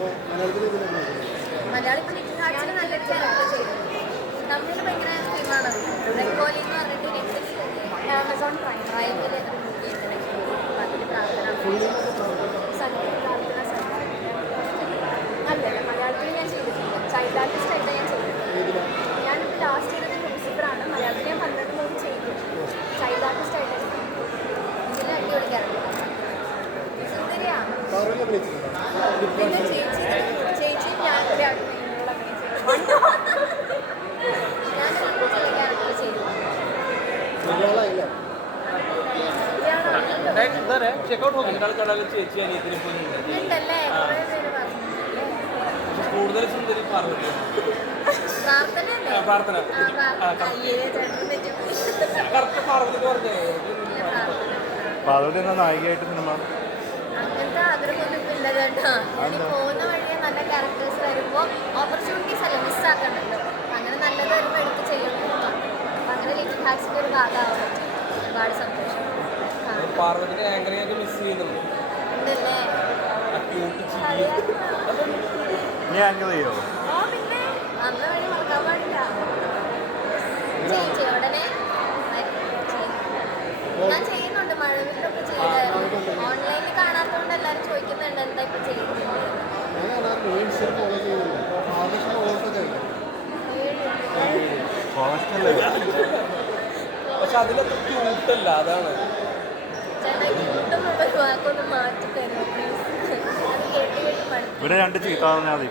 മലയാളത്തിൽ ഇതിലാണ് മലയാളി ഇപ്പൊ നിഖിൽ ഹാട്സിൽ നല്ലൊരു ക്യാരക്ടർ ചെയ്തു തമിഴിൽ ഭയങ്കര ഫിലിമാണ് റെക്കോലി എന്ന് പറഞ്ഞിട്ട് നെറ്റ്ഫ്ലിക്സ് ആമസോൺ പ്രൈം പ്രൈമിൽ മൂവി ഉണ്ട്. അപ്പോൾ അതിൽ പ്രാർത്ഥന സത്യം പ്രാർത്ഥന സത്യം. അല്ലല്ല മലയാളത്തിൽ ഞാൻ ചെയ്തിട്ടില്ല. ചൈൽഡ് ആർട്ടിസ്റ്റ് ആയിട്ട് ഞാൻ ചെയ്തിട്ടുണ്ട് ഞാനിപ്പോൾ ലാസ്റ്റ് ചെയ്തത് ലൂസിഫറാണ് മലയാളത്തിൽ ഞാൻ പന്ത്രണ്ട് മൂവി ചെയ്തു. ചൈൽഡ് ആർട്ടിസ്റ്റ് ആയിട്ട് ഇതിൽ അടിപൊളി ക്യാരക്ടർ സുന്ദരിയാണ് പിന്നെ ചേച്ചി കൂടുതൽ സുന്ദരി പ്രാർത്ഥന. പാർവതി എന്ന നായികയായിട്ട് സിനിമ. അങ്ങനത്തെ ആഗ്രഹമൊന്നും ഇല്ല കേട്ടോ. ഞാൻ ഈ പോകുന്ന വഴിയെ നല്ല ക്യാരക്ടേഴ്സ് വരുമ്പോൾ ഓപ്പർച്യൂണിറ്റീസ് അല്ല മിസ്സാക്കണ്ടല്ലോ അങ്ങനെ നല്ലത് വരുമ്പോൾ എടുത്ത് ചെയ്യണം അങ്ങനെ ലിറ്റിൽ ഹാറ്റ്സിന്റെ ഒരു ഭാഗമാവാൻ പറ്റി ഒരുപാട് സന്തോഷം. പാർവതിന്റെ ആങ്കറിംഗ് ഒക്കെ മിസ് ചെയ്യുന്നുണ്ട്? നീ ആങ്കർ ചെയ്യോ. ഞാൻ ചെയ്യുന്നുണ്ട്. മഴവിലൊക്കെ ചെയ്തായിരുന്നു ഓൺലൈനിൽ കാണാത്തതുകൊണ്ട് എല്ലാവരും ചോദിക്കുന്നുണ്ട് എന്താ ഇപ്പൊ ചെയ്യുന്നത്? പക്ഷെ അതിലൊക്കെ ക്യൂട്ടല്ല അതാണ്. ഇവിടെ രണ്ട് ചീത്ത പറഞ്ഞാൽ മതി